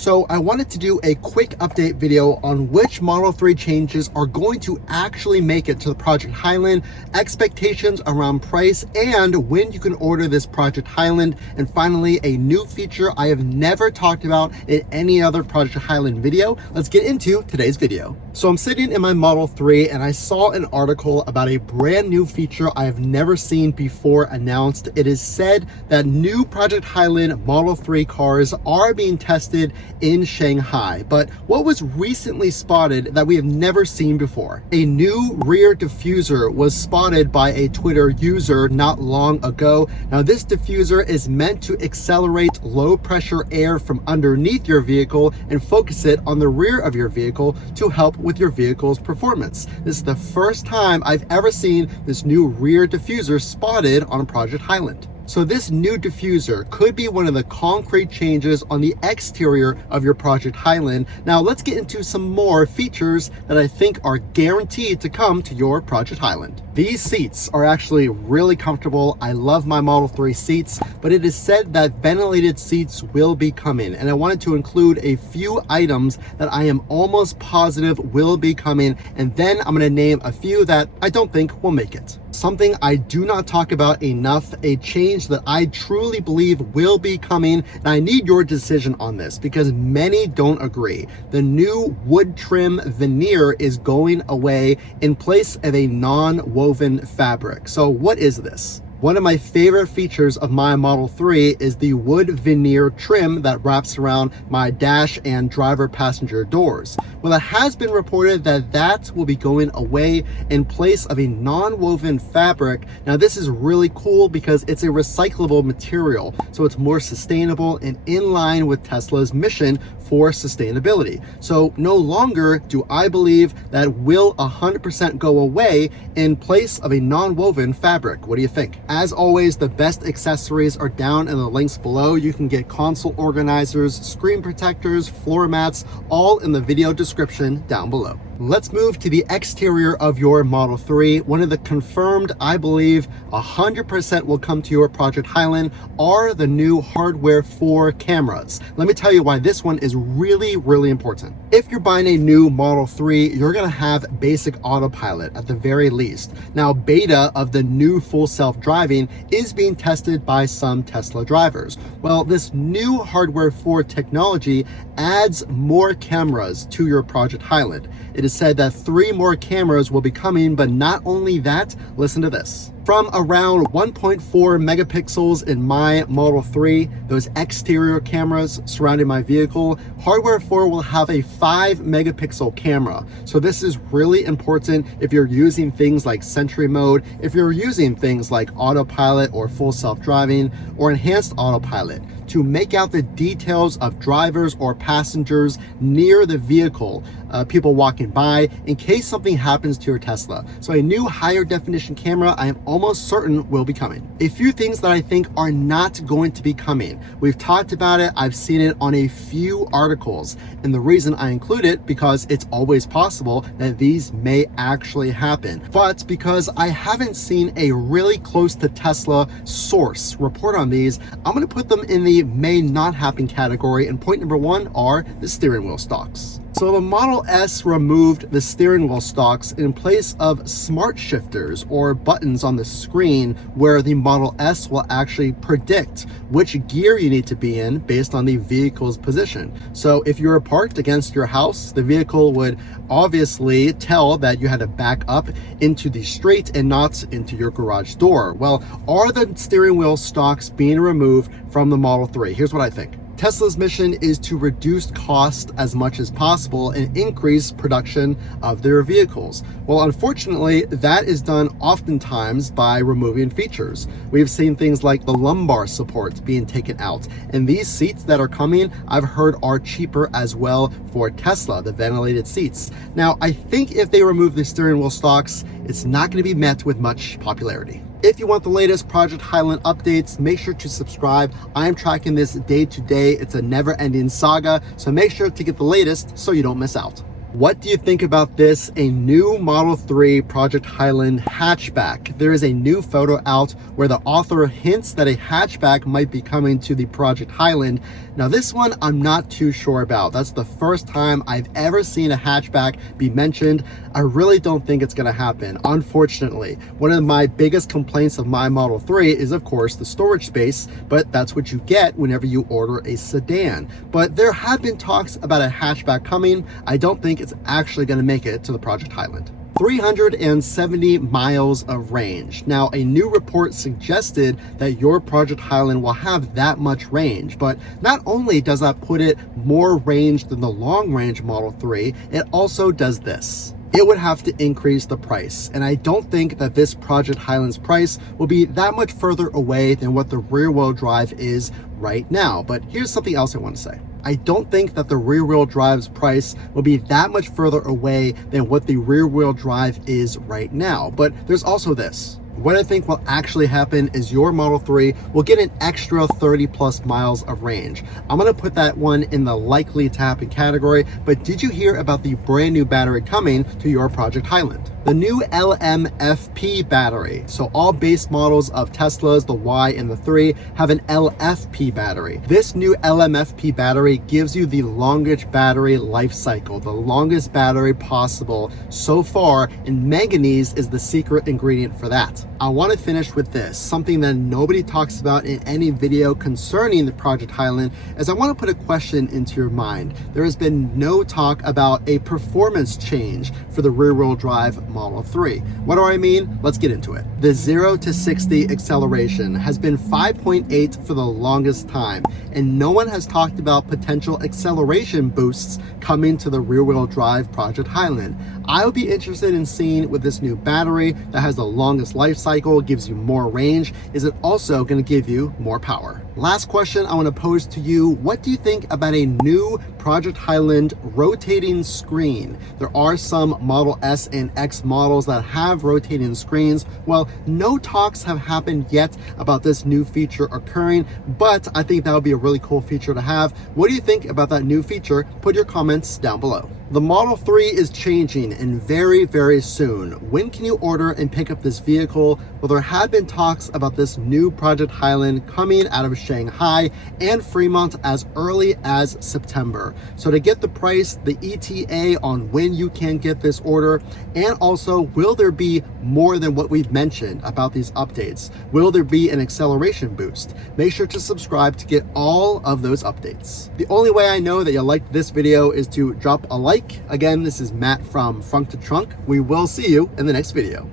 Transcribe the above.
So I wanted to do a quick update video on which Model 3 changes are going to actually make it to the Project Highland, expectations around price, and when you can order this Project Highland, and finally a new feature I have never talked about in any other Project Highland video. Let's get into today's video. So I'm sitting in my Model 3 and I saw an article about a brand new feature I have never seen before announced. It is said that new Project Highland Model 3 cars are being tested in Shanghai, but what was recently spotted that we have never seen before? A new rear diffuser was spotted by a Twitter user not long ago. Now this diffuser is meant to accelerate low pressure air from underneath your vehicle and focus it on the rear of your vehicle to help with your vehicle's performance. This is the first time I've ever seen this new rear diffuser spotted on a Project Highland. So this new diffuser could be one of the concrete changes on the exterior of your Project Highland. Now let's get into some more features that I think are guaranteed to come to your Project Highland. These seats are actually really comfortable. I love my Model 3 seats, but it is said that ventilated seats will be coming, and I wanted to include a few items that I am almost positive will be coming, and then I'm going to name a few that I don't think will make it. Something I do not talk about enough, a change that I truly believe will be coming, and I need your decision on this because many don't agree. The new wood trim veneer is going away in place of a non-woven fabric. So what is this? One of my favorite features of my Model 3 is the wood veneer trim that wraps around my dash and driver passenger doors. Well, it has been reported that that will be going away in place of a non-woven fabric. Now, this is really cool because it's a recyclable material, so it's more sustainable and in line with Tesla's mission for sustainability. So no longer do I believe that will 100% go away in place of a non-woven fabric. What do you think? As always, the best accessories are down in the links below. You can get console organizers, screen protectors, floor mats, all in the video description down below. Let's move to the exterior of your Model 3. One of the confirmed, I believe, 100% will come to your Project Highland are the new hardware 4 cameras. Let me tell you why this one is really, really important. If you're buying a new Model 3, you're gonna have basic autopilot at the very least. Now, beta of the new full self-driving is being tested by some Tesla drivers. Well, this new hardware 4 technology adds more cameras to your Project Highland. It is said that 3 more cameras will be coming, but not only that, listen to this. From around 1.4 megapixels in my Model 3, those exterior cameras surrounding my vehicle, hardware 4 will have a 5 megapixel camera. So this is really important if you're using things like Sentry mode, if you're using things like autopilot or full self-driving or enhanced autopilot, to make out the details of drivers or passengers near the vehicle, people walking by, in case something happens to your Tesla. So a new higher definition camera, I am almost certain will be coming. A few things that I think are not going to be coming. We've talked about it, I've seen it on a few articles, and the reason I include it because it's always possible that these may actually happen. But because I haven't seen a really close to Tesla source report on these, I'm gonna put them in the may not happen category, and point number 1 are the steering wheel stalks. So the Model S removed the steering wheel stalks in place of smart shifters or buttons on the screen where the Model S will actually predict which gear you need to be in based on the vehicle's position. So if you're parked against your house, the vehicle would obviously tell that you had to back up into the street and not into your garage door. Well, are the steering wheel stalks being removed from the Model 3? Here's what I think. Tesla's mission is to reduce cost as much as possible and increase production of their vehicles. Well, unfortunately, that is done oftentimes by removing features. We've seen things like the lumbar support being taken out, and these seats that are coming, I've heard are cheaper as well for Tesla, the ventilated seats. Now, I think if they remove the steering wheel stalks, it's not going to be met with much popularity. If you want the latest Project Highland updates, make sure to subscribe. I am tracking this day to day. It's a never-ending saga, so make sure to get the latest so you don't miss out. What do you think about this? A new Model 3 Project Highland hatchback. There is a new photo out where the author hints that a hatchback might be coming to the Project Highland. Now this one I'm not too sure about. That's the first time I've ever seen a hatchback be mentioned. I really don't think it's gonna happen, unfortunately. One of my biggest complaints of my Model 3 is of course the storage space, but that's what you get whenever you order a sedan. But there have been talks about a hatchback coming. I don't think it's actually gonna make it to the Project Highland. 370 miles of range. Now, a new report suggested that your Project Highland will have that much range, but not only does that put it more range than the long range Model 3, it also does this. It would have to increase the price. And I don't think that this Project Highland's price will be that much further away than what the rear wheel drive is right now. But here's something else I want to say. I don't think that the rear wheel drive's price will be that much further away than what the rear wheel drive is right now. But there's also this. What I think will actually happen is your Model 3 will get an extra 30 plus miles of range. I'm gonna put that one in the likely to happen category, but did you hear about the brand new battery coming to your Project Highland? The new LMFP battery. So all base models of Teslas, the Y and the 3, have an LFP battery. This new LMFP battery gives you the longest battery life cycle, the longest battery possible so far, and manganese is the secret ingredient for that. I want to finish with this, something that nobody talks about in any video concerning the Project Highland, as I want to put a question into your mind. There has been no talk about a performance change for the rear-wheel drive Model 3. What do I mean? Let's get into it. The 0 to 60 acceleration has been 5.8 for the longest time, and no one has talked about potential acceleration boosts coming to the rear-wheel drive Project Highland. I would be interested in seeing with this new battery that has the longest life cycle, gives you more range, is it also going to give you more power? Last question I want to pose to you, what do you think about a new Project Highland rotating screen? There are some Model S and X models that have rotating screens. Well, no talks have happened yet about this new feature occurring, but I think that would be a really cool feature to have. What do you think about that new feature? Put your comments down below. The Model 3 is changing and very, very soon. When can you order and pick up this vehicle? Well, there have been talks about this new Project Highland coming out of Shanghai and Fremont as early as September. So to get the price, the ETA on when you can get this order, and also will there be more than what we've mentioned about these updates? Will there be an acceleration boost? Make sure to subscribe to get all of those updates. The only way I know that you liked this video is to drop a like. Again, this is Matt from Frunk to Trunk. We will see you in the next video.